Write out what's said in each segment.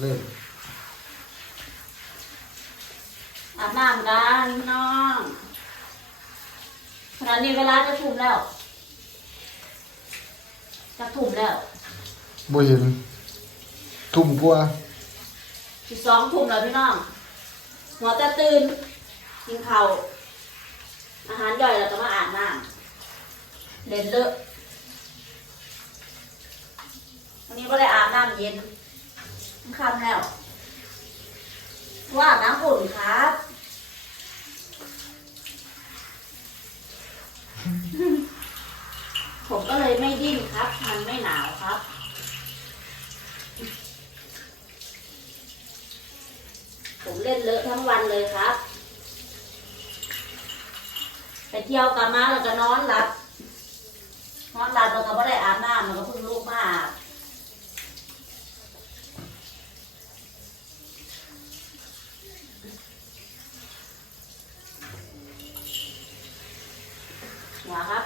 เริ่มอาบน้ำกันพี่น้องขณะนี้เวลาจะทุ่มแล้ว จะทุ่มแล้วบ่เห็น ทุ่มกว่าสิสองทุ่มแล้วพี่น้องหัวจะตื่นกินข้าวอาหารย่อยแล้วก็มาอาบน้ำเล่นเลอะวันนี้ก็ได้อาบน้ำเย็น คำแล้ว ว่าน้ำอุ่นครับผมก็เลยไม่ดิ้นครับ มันไม่หนาวครับ ผมเล่นเลอะทั้งวันเลยครับ ไปเที่ยวกลับมาแล้วก็นอนหลับ นอนหลับแล้วก็ไม่ได้อาบน้ำมันก็เพิ่งลุกมาอาบหัวครับ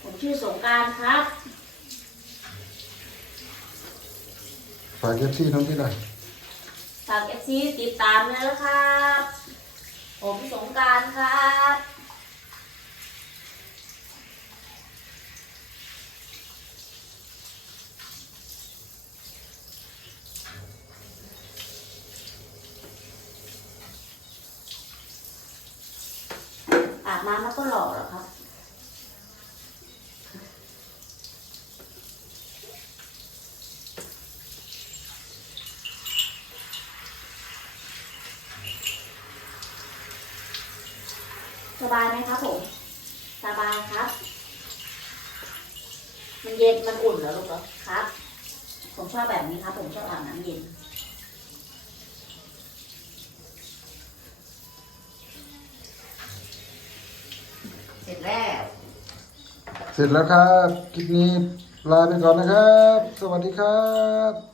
ผม ชื่อสงกรารครับฝากเก็บซี่น้องพี่หน่อยฝากเอฟซีติดตามเลยนะครับ ผมสงกรารครับอาบน้ำแล้วก็หล่อแล้วครับ สบายไหมครับผม สบายครับ มันเย็นมันอุ่นเหรอลูกเหรอครับ ผมชอบแบบนี้ครับ ผมชอบอาบน้ำเย็นเสร็จแล้ว เสร็จแล้วครับ คลิปนี้ลาไปก่อนนะครับ สวัสดีครับ